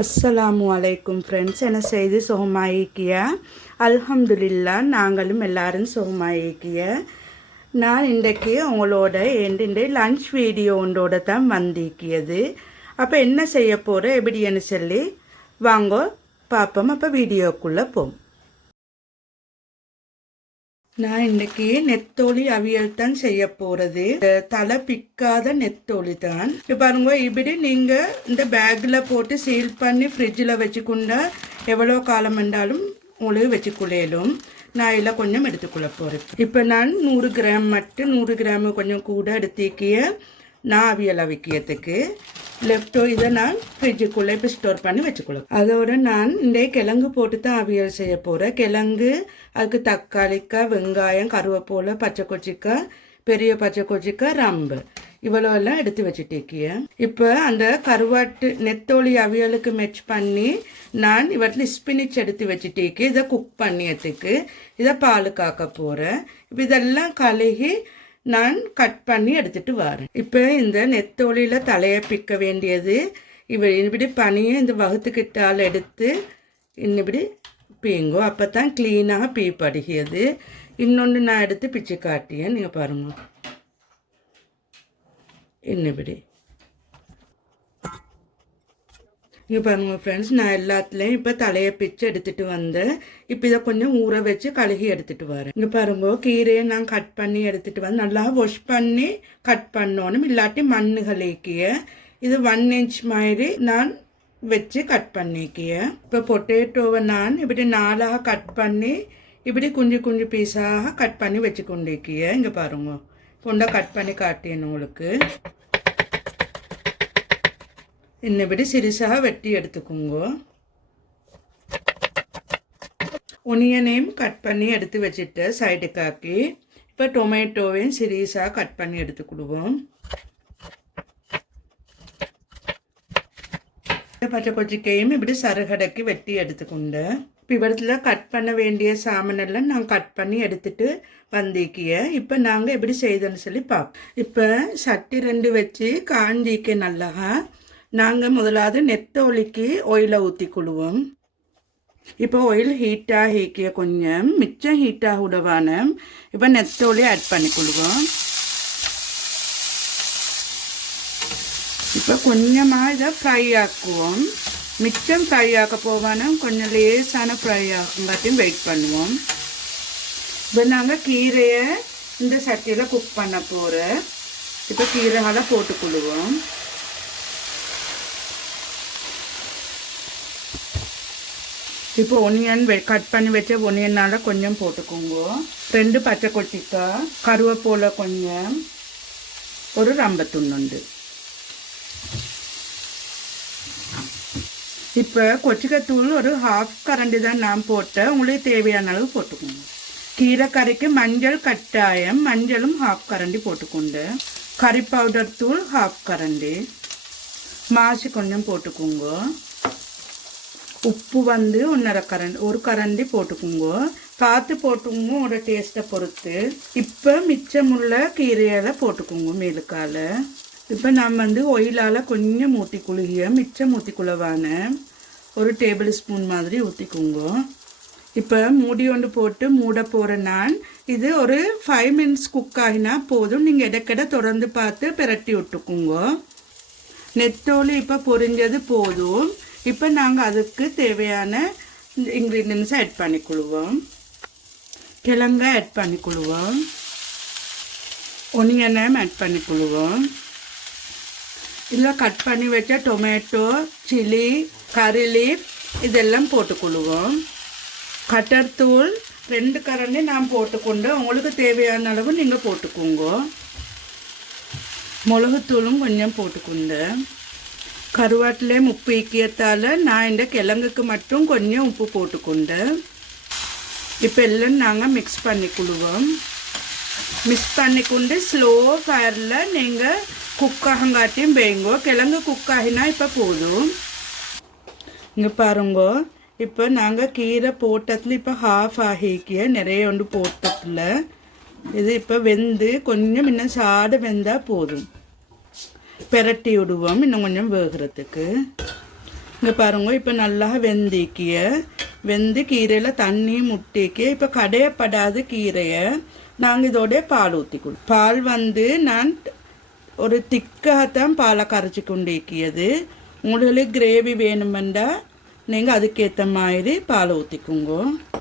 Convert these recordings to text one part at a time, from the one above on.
அஸ்ஸலாமு அலைக்கும் ஃப்ரெண்ட்ஸ். என்ன செய்து சுகமாயிக்கிய? அல்ஹம்துலில்லா, நாங்களும் எல்லாரும் சுகமாயிக்கிய. நான் இன்றைக்கு உங்களோட எண்டு லன்ச் வீடியோ ஒன்றோட தான் வந்திக்கியது. அப்போ என்ன செய்ய போகிறேன் எப்படின்னு சொல்லி வாங்கோ பார்ப்போம். அப்போ வீடியோக்குள்ளே போம். நான் இன்னைக்கு நெத்தோலி அவியல் தான் செய்ய போகிறது. தலை பிக்காத நெத்தோலி தான். இப்போ பாருங்க, இப்படி நீங்கள் இந்த பேக்கில் போட்டு சீல் பண்ணி ஃப்ரிட்ஜில் வச்சுக்கொண்டா எவ்வளோ காலம் வேண்டாலும் உங்களுக்கு வச்சுக்கொள்ளும். நான் இதில் கொஞ்சம் எடுத்துக்கொள்ள போகிறேன். இப்போ நான் 100 கிராம் மட்டும் 100 கிராமு கொஞ்சம் கூட எடுத்துக்கிய நான் அவியல் அவிக்கிறதுக்கு லெஃப்டோ இதை நான் ஃப்ரிட்ஜுக்குள்ளே இப்போ ஸ்டோர் பண்ணி வச்சுக்கொள்ள. அதோட நான் இந்த கிழங்கு போட்டு தான் அவியல் செய்ய போகிறேன். கிழங்கு, அதுக்கு தக்காளிக்காய், வெங்காயம், கருவேப்பிலை, பச்சை கொச்சிக்காய், பெரிய பச்சை கொச்சிக்காய், ரம்பு இவ்வளோ எல்லாம் எடுத்து வச்சுட்டேக்கிய. இப்போ அந்த கருவாட்டு நெத்தோலி அவியலுக்கு மெச் பண்ணி நான் இவற்றில் ஸ்பினிச் எடுத்து வச்சுட்டேக்கி இதை குக் பண்ணியதுக்கு இதை பால் காக்க போகிறேன். இப்போ இதெல்லாம் கழுகி நான் கட் பண்ணி எடுத்துட்டு வரேன். இப்போ இந்த நெத்தோலியில் தலையை பிக்க வேண்டியது இப்படி பனியை இந்த வகுத்துக்கிட்டால் எடுத்து இன்னிப்படி பீங்கோ, அப்போ தான் க்ளீனாக பீப்படுகிறது. இன்னொன்று நான் எடுத்து பிச்சு காட்டியேன், நீங்கள் பாருங்க. இன்னிப்படி இங்கே பாருங்க ஃப்ரெண்ட்ஸ், நான் எல்லாத்துலேயும் இப்போ தலையை பிச்சு எடுத்துகிட்டு வந்தேன். இப்போ இதை கொஞ்சம் ஊற வச்சு கழுகி எடுத்துகிட்டு வரேன். இங்கே பாருங்க, கீரையை நான் கட் பண்ணி எடுத்துகிட்டு வந்து நல்லா வாஷ் பண்ணி கட் பண்ணணும், இல்லாட்டி மண்ணுகளைக்கிய. இது 1 inch மாதிரி நான் வச்சு கட் பண்ணிக்கிய. இப்போ பொட்டேட்டோவை நான் இப்படி 4ஆக கட் பண்ணி இப்படி குஞ்சு குஞ்சு பீஸாக கட் பண்ணி வச்சு கொண்டிருக்கிய. இங்கே பாருங்க, கொண்டா கட் பண்ணி காட்டியேன் உங்களுக்கு. இன்னபடி சிறுசாக வெட்டி எடுத்துக்கோங்க. ஒனியனையும் கட் பண்ணி எடுத்து வச்சுட்டு சைடுக்காக்கி இப்போ டொமேட்டோவையும் சிறுசாக கட் பண்ணி எடுத்துக்கிடுவோம். பச்சை கொச்சிக்கையும் இப்படி சருகடைக்கு வெட்டி எடுத்துக்கொண்டு இப்போ இவரத்தில் கட் பண்ண வேண்டிய சாமானெல்லாம் நான் கட் பண்ணி எடுத்துட்டு வந்திக்கிய. இப்போ நாங்கள் எப்படி செய்தோன்னு சொல்லி பார்ப்போம். இப்போ சட்டி 2 வச்சு காஞ்சிக்க நல்லா நாங்கள் முதலாவது நெத்தோலிக்கு ஆயிலை ஊற்றிக்கொள்வோம். இப்போ ஆயில் ஹீட்டாக ஹீக்கிய கொஞ்சம் மிச்சம் ஹீட்டாக விடவான இப்போ நெத்தோலி ஆட் பண்ணிக்கொள்வோம். இப்போ கொஞ்சமாக இதை ஃப்ரை ஆக்குவோம். மிச்சம் ஃப்ரை ஆக்க போவான கொஞ்சம் லேசான ஃப்ரை ஆகுங்காட்டியும் வெயிட் பண்ணுவோம். இப்போ நாங்கள் கீரையை இந்த சட்டியில் குக் பண்ண போகிறோம். இப்போ கீரைகளை போட்டுக்கொள்வோம். இப்போ ஒனியன் கட் பண்ணி வச்ச ஒனியனால் கொஞ்சம் போட்டுக்கோங்க. 2 பச்சை கொட்டிக்காய், கருவேப்பிலை கொஞ்சம், ஒரு ரம்பத்துண்டு. இப்போ கொச்சிக்காய்த்தூள் ஒரு 1/2 கரண்டி தான் நான் போட்டேன். உங்களுக்கு தேவையான அளவு போட்டுக்கோங்க. கீரைக்கறிக்கு மஞ்சள் கட்டாயம், மஞ்சளும் 1/2 கரண்டி போட்டுக்கொண்டு, கறி பவுடர் தூள் 1/2 கரண்டி, மாசி கொஞ்சம் போட்டுக்கோங்க. உப்பு வந்து 1 கரண்டி போட்டுக்குங்க. பார்த்து போட்டுக்குங்க ஒரு டேஸ்ட்டை பொறுத்து. இப்போ மிச்சமுள்ள கீரையால் போட்டுக்குங்க மேலுக்கால. இப்போ நான் வந்து ஒயிலால் கொஞ்சம் ஊற்றி குழுகிய மிச்சம் ஊற்றி குழவான 1 டேபிள் ஸ்பூன் மாதிரி ஊற்றிக்குங்க. இப்போ மூடி ஒன்று போட்டு மூட போகிறேன் நான். இது ஒரு 5 minutes குக் ஆகினா போதும். நீங்கள் இடைக்கிட தொடர்ந்து பார்த்து பிரட்டி விட்டுக்குங்க. நெத்தோலி இப்போ பொரிஞ்சது போதும். இப்போ நாங்கள் அதுக்கு தேவையான இன்க்ரீடியன்ஸை ஆட் பண்ணிக்கொள்வோம். கிழங்கை ஆட் பண்ணிக்கொள்வோம். ஒனியனையும் ஆட் பண்ணிக்கொள்வோம். இதில் கட் பண்ணி வச்ச டொமேட்டோ, சில்லி, கறி லீஃப் இதெல்லாம் போட்டுக்கொள்வோம். கட்டர் தூள் 2 கரண்டி நான் போட்டுக்கொண்டு உங்களுக்கு தேவையான அளவு நீங்கள் போட்டுக்கோங்க. மிளகுத்தூளும் கொஞ்சம் போட்டுக்கொண்டு, கருவாட்டிலே உப்பு ஈக்கியத்தால் நான் இந்த கிழங்குக்கு மட்டும் கொஞ்சம் உப்பு போட்டுக்கொண்டு இப்போ எல்லாம் நாங்கள் மிக்ஸ் பண்ணிக்கொள்வோம். மிக்ஸ் பண்ணிக்கொண்டு ஸ்லோ ஃபயரில் நீங்கள் குக் ஆகங்காட்டியும் வேங்கோ. கிழங்கு குக் ஆகினா இப்போ போதும். இங்கே பாருங்கோ, இப்போ நாங்கள் கீரை போட்டதில் இப்போ 1/2 ஆகிக்கிய நிறைய ஒன்று போட்டதில் இது இப்போ வெந்து கொஞ்சம் இன்னும் சாடு வெந்தால் போதும். பெரட்டி விடுவோம் இன்னும் கொஞ்சம் வேகிறதுக்கு. இங்கே பாருங்க இப்போ நல்லா வெந்து கீரையில் தண்ணி முட்டிக்கு இப்போ கடையப்படாத கீரையை நாங்கள் இதோட பால் ஊற்றிக்கணும். பால் வந்து நான் ஒரு திக்காகத்தான் பாலை கரைச்சி கொண்டிருக்கியது. உங்களுக்கு கிரேவி வேணுமெண்டா நீங்கள் அதுக்கேற்ற மாதிரி பால் ஊற்றிக்குங்க.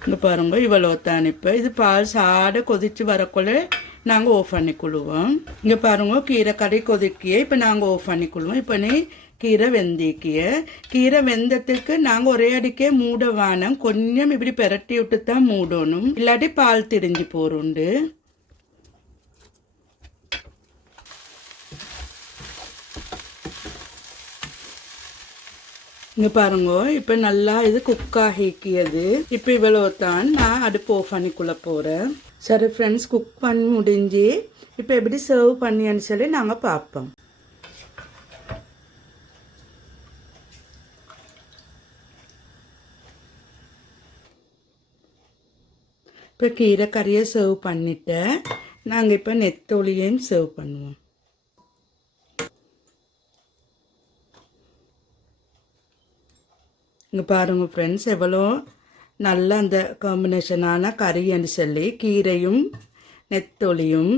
இங்கே பாருங்க இவ்வளோ தான். இப்போ இது பால் சாட கொதித்து வரக்குள்ள நாங்கள் ஆஃப் பண்ணிக்கொள்ளுவோம். இங்கே பாருங்க கீரை கறி கொதிக்கிய இப்போ நாங்கள் ஆஃப் பண்ணிக்கொள்வோம். இப்போ நீ கீரை வெந்திக்கிய கீரை வெந்ததுக்கு நாங்கள் ஒரே அடிக்கே மூட வேணும். கொஞ்சம் இப்படி பெரட்டி விட்டு தான் மூடணும், இல்லாட்டி பால் திரிஞ்சு போருண்டு. இங்கே பாருங்க இப்போ நல்லா இது குக்காகிக்கியது. இப்போ இவ்வளோ தான். நான் அடுப்பு ஆஃப் பண்ணிக்குள்ளே போகிறேன். சரி ஃப்ரெண்ட்ஸ், குக் பண்ணி முடிஞ்சு இப்போ எப்படி சர்வ் பண்ணின்னு சொல்லி நாங்கள் பார்ப்போம். இப்போ கீரை கறியை சர்வ் பண்ணிவிட்டேன். நாங்கள் இப்போ நெத்தோலியையும் சர்வ் பண்ணுவோம். இங்கே பாருங்கள் ஃப்ரெண்ட்ஸ், எவ்வளோ நல்ல அந்த காம்பினேஷனான கறின்னு சொல்லி கீரையும் நெத்தொலியும்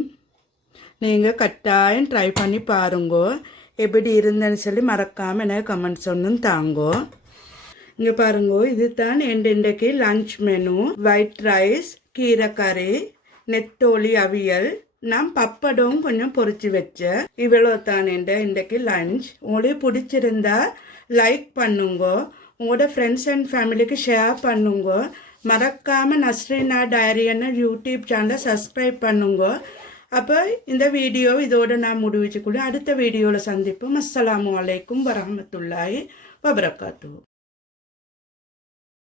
நீங்கள் கட்டாயம் ட்ரை பண்ணி பாருங்கோ. எப்படி இருந்தேன்னு சொல்லி மறக்காமல் எனக்கு கமெண்ட்ஸ் ஒன்றும் தாங்கோ. இங்கே பாருங்கோ, இது தான் இன்றைக்கு லஞ்ச் மெனு. ஒயிட் ரைஸ், கீரை கறி, நெத்தோலி அவியல், நான் பப்படமும் கொஞ்சம் பொரிச்சு வச்சேன். இவ்வளோ தான் இன்றைக்கு லஞ்ச். உங்களுக்கு பிடிச்சிருந்தா லைக் பண்ணுங்க, உங்களோட ஃப்ரெண்ட்ஸ் அண்ட் ஃபேமிலிக்கு ஷேர் பண்ணுங்க. மறக்காமல் நஸ்ரீனா டைரியான யூடியூப் சேனலை சப்ஸ்கிரைப் பண்ணுங்க. அப்போ இந்த வீடியோ இதோடு நான் முடிவிச்சுக்கூட அடுத்த வீடியோவில் சந்திப்போம். அஸ்ஸலாமு அலைக்கும் வரஹ்மத்துல்லாஹி வபரகாத்துஹு.